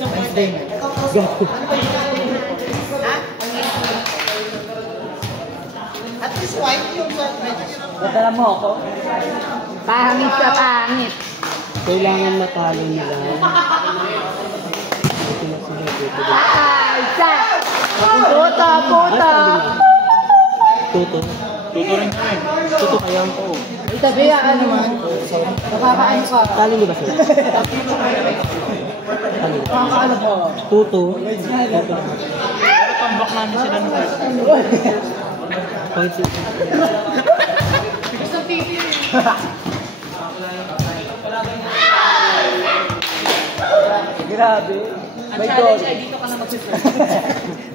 Wednesday na. Go. Ha? At least white yung medyo. Natala mo ako? Pangit ka, pangit. Kailangan matalo nila. Ay, sa! Puto, puto! Tuto. Tuto rin kami. Tuto kaya po. Itabi ang ano man. Nakakaano ka. Talo niyo ba sila? Talo. Nakakaano po. Tuto. Pero tambak namin sila nung Grabe. Ang challenge ay dito ka na mag-subscribe.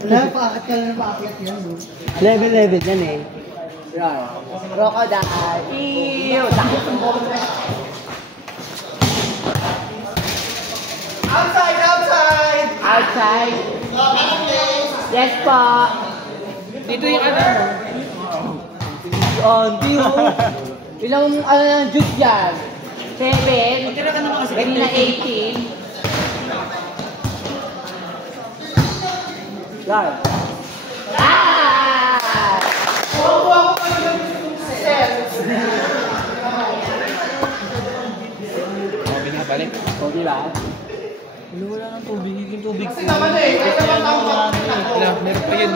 Wala, paakit ka lang paakit yan. Level yan eh. Crocodile. Ew! Takot ang buhok mo. Outside! Outside! Outside. Yes po. Dito yung ano. Auntie oh. Ilang ano ng juice yan? 7. Kanina 18. Yan. Ah! Sabi nga balik. Okay lang. Wala ng tubig. Yung tubig ko. Naman eh. Wala, meron pa yun.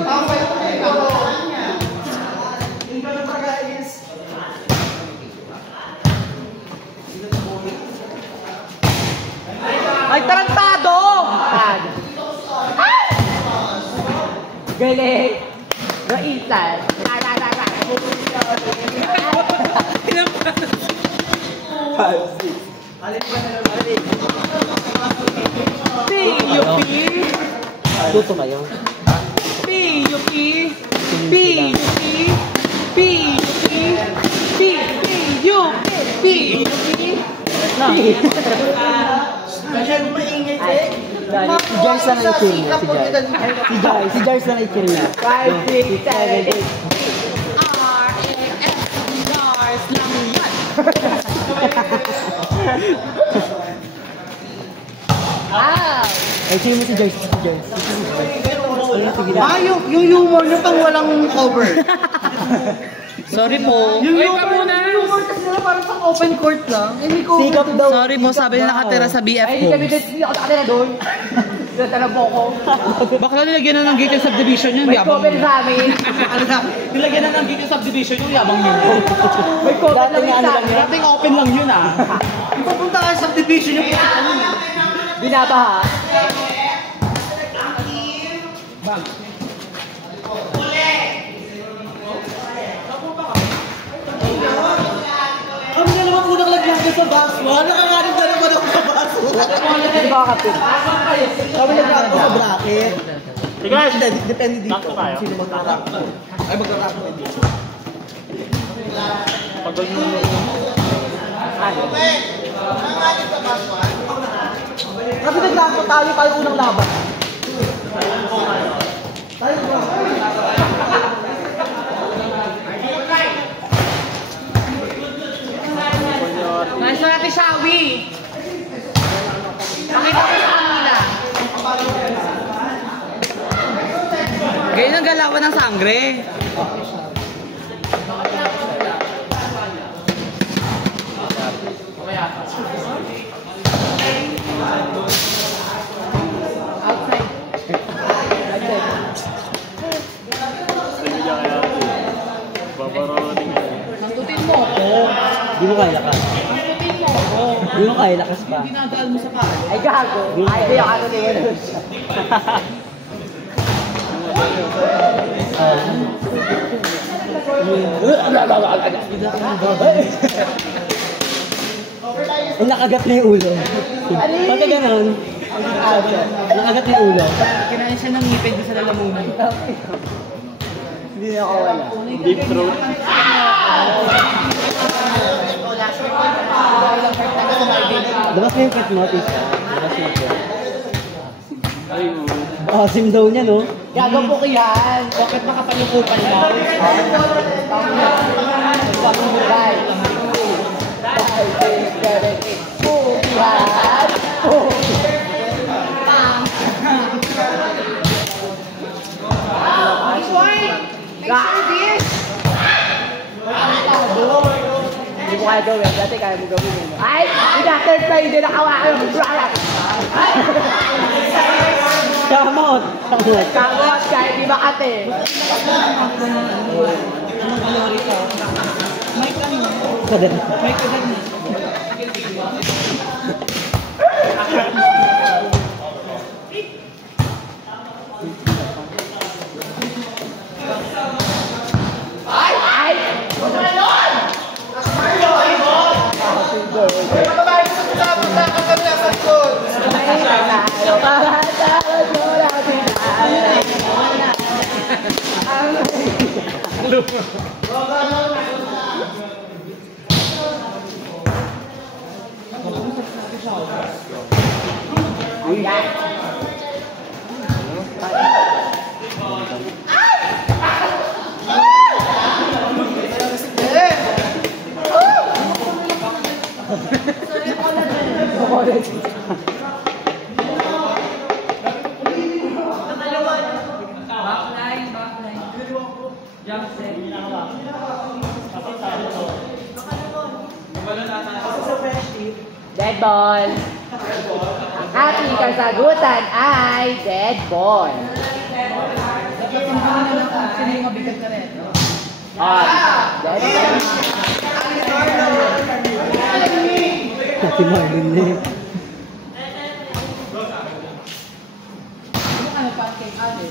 Ay, tarantado! Galing! Raisan! P.U.P. Tuto kayo. P.U.P. P.U.P. P.U.P. P.U.P. P.U.P. Masyado maingay eh. Si Jars na na-chill niya. Si Jars na na-chill niya. 5, 6, 7, 8. Stars lang yan. Wow! Ay, chill mo si Jars. Yung humor nyo pang walang cover. Sorry po. Yung humor kasi nila parang pang open court lang. Eh, may cover. Sikap daw. Sorry po, sabi nila nakatira sa BF Ay, hindi kami Homes. hindi ako nakatira doon. Natala po ako. Bakla nilagyan na ng gate yung subdivision yun, May yabang cover yun. sa amin. Nilagyan na ng gate yung subdivision yun, yabang yun. May cover Dati lang nga sa ano amin. Dating open lang yun ah. Kung pupunta ka sa subdivision yung Binabaha. kami na naman unang lagyan sa baswa. Nakakarin ka naman ako sa baswa. Hindi ko kakapit. Kami nag-rock sa bracket. Guys, Depende dito. Takto tayo. Sino mag-rock. Ay, mag-rock mo dito. pag ganyan Kasi nag-rock tayo unang laban. Nice na natin, Shawi. Pakita ko sa kanila. ganyan ang galawan ng sangre. Outside. Nangtutin mo ako. Di mo kaya lakas. Nangtutin mo ako. Di mo kaya lakas pa. Dinadaan mo sa paa. Ay, gago. Ay, di ako ano din. Ay, nakagat na yung ulo. Pagka ganon, nakagat na yung ulo. Kinain siya ng ngipin sa lalamunan. Hindi na ako wala. Deep throat. Labas na yung kit mo, Tisa. Labas na yung kit. Asim daw niya, no? Gago po ko yan. Bakit makapalukupan daw? Bagong buhay. 5, 6, 7, 8. Buhay. mo kaya gawin. Dati kaya mo gawin yun. Ay! Third play, hindi nakawakan yung bralak! Kamot! Kamot, kahit di makate. May ka mo. May ka mo. Dead ball. Ang ating kasagutan ay dead ball. Sino yung mabigat ka rin? Dead ball. Pati Marlon eh. Ano ka nagpancake ali?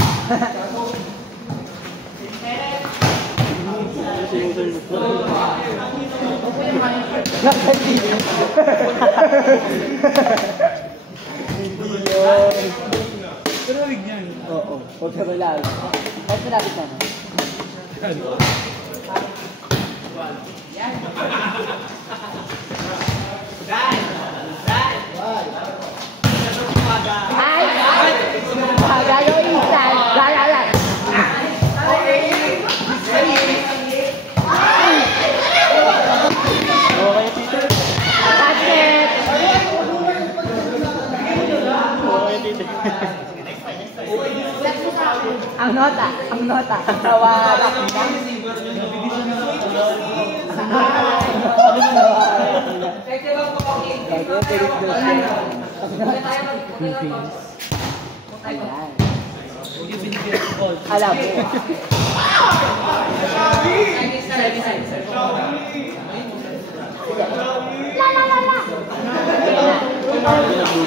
Opo yung kanin. Pero wig niyan. Oo. Huwag ka malawi. Kahit malapit na. Ay! Gagawin isan. Galalan. Okay, Peter. That's it. Okay, Peter. Ang nota. Tawag. Ayan. Alam mo.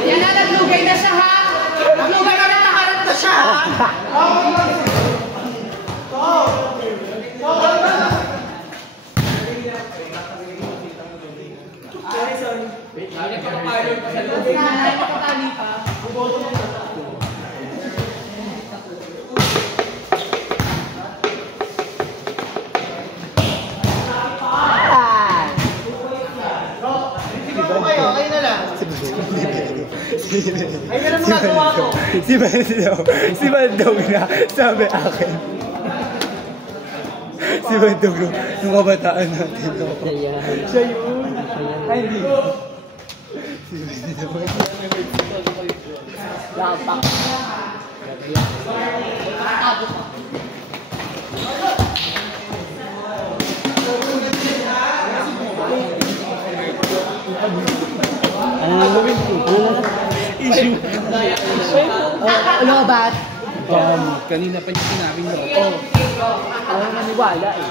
Yan na, naglugay na siya ha! Naglugay na nakaharap na siya ha! Nakatali pa. Okay na lang. Ay, meron mo nagawa ko. Si Bandog na sabi akin. Si Bandog nung kabataan natin. Siya yun. Ay, hindi. Si Bandog. Lapak. Issue. Lobat. Kanina pa niya sinabi niyo. Ano maniwala eh.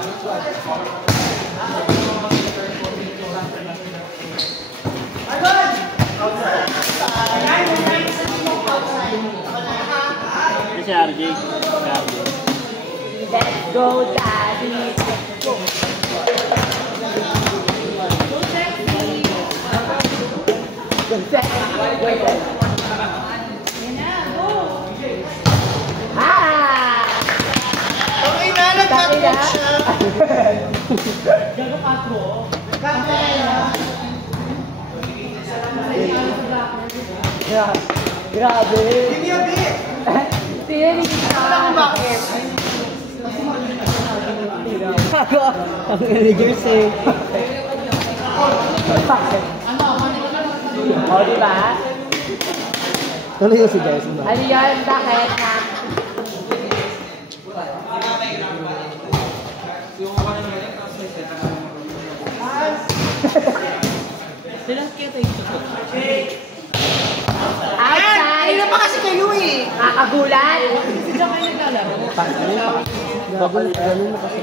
Si RJ. Let's go, Daddy. Let's go. Okay na, nag-catwalk siya. Grabe. Give me a bit. Tinilig ka. Bakit? Ang elegers eh. O, diba? Tuloy yung si Jess. Ano yan? Bakit na? Outside! Kanina pa kasi kayo eh. Kakagulan! Si John kayo naglalaro. Bagol, ganun na kasi.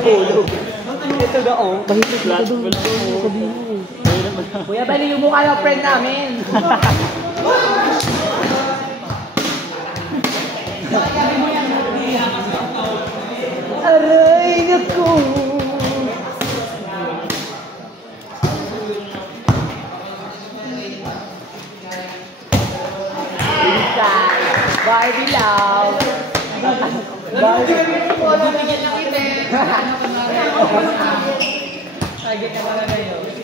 Polo. Ito na oh. Mahigit na doon. Sabihin mo eh. Kuya, bali yung mukha ng friend namin. Aray, naku! Inside. Barbie love.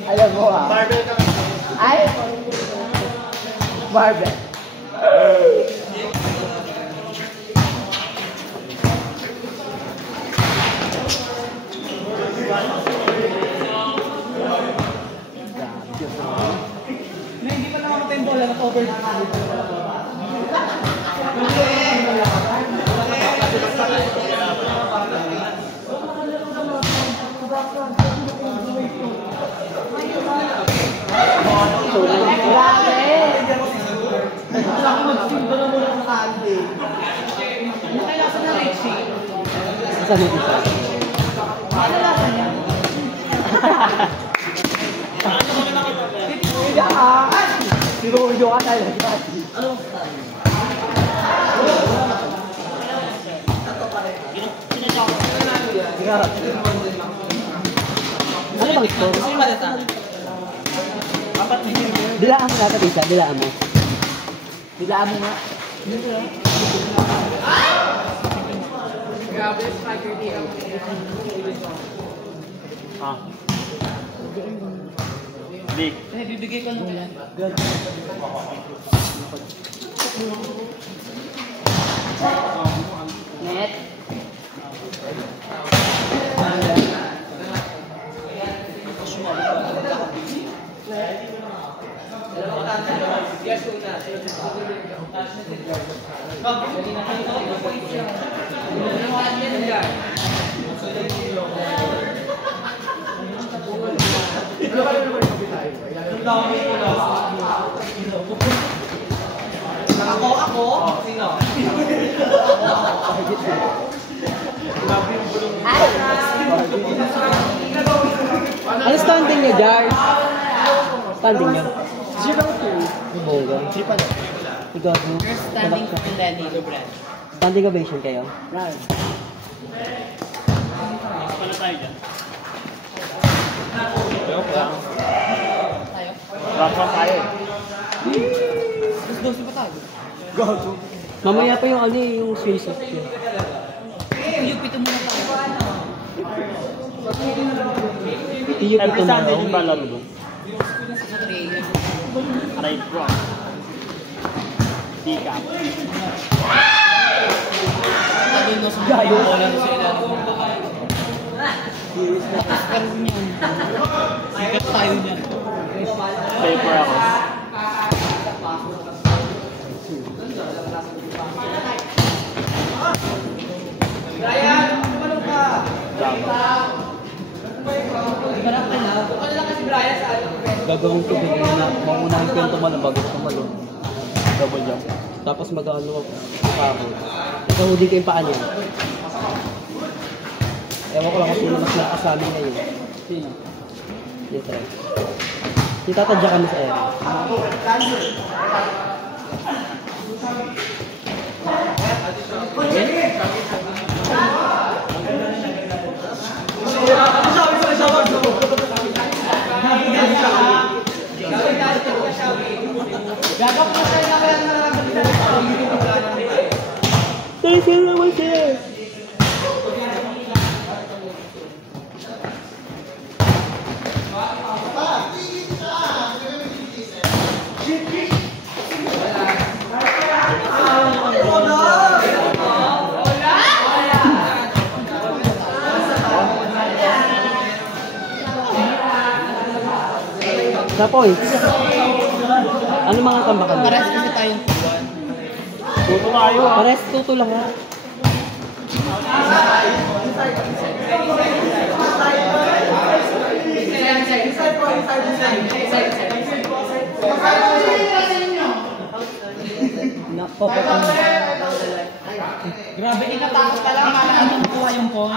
Alam mo ah. Ay! Barbie. Hindi pa nakamatay yung bola, na-cover. Isa mo isa. Sinuyo ka talaga. Ano bang ito? Dilaan mo natin isa, dilaan mo. Dilaan mo nga. Big. Bibigay ko lang yan. Net. Ako? Sino? Ano standing niya, Jar? Standing niya. 0-2. Bongga. Ikaw, no? Standing for Lenny Lubran. Standing ovation kayo? Right. Pala tayo dyan. Tayo? Rampa tayo. Mas 12 pa tayo. Mamaya pa yung ano eh, yung swing set niya. Yung pito muna tayo. Iyop Every ito na. Sunday yung balaro doon. Sa 3 a.m. Aray bro. Di ka. Sabi no, sa mga bola na sila ng mga bahay. Tapos karoon niyan. Sikat tayo niyan. Paper ako. Gagawin ko bigyan na, mamunahin ko yung tumalon bago tumalon. Double jump. Tapos mag-ano pa ako. Ikahudi ko yung paa niya. Ewan ko lang kung sino mas malakas sa amin ngayon. Hindi try. Itatadya kami sa air. Sila naman siya. Sa points. Ano mga tambakan mo? Pares kasi tayong Tuto tayo ah. Pares tuto lang ha. Napapatang. Grabe, inatakot ka lang. Kala mo makuha yung point.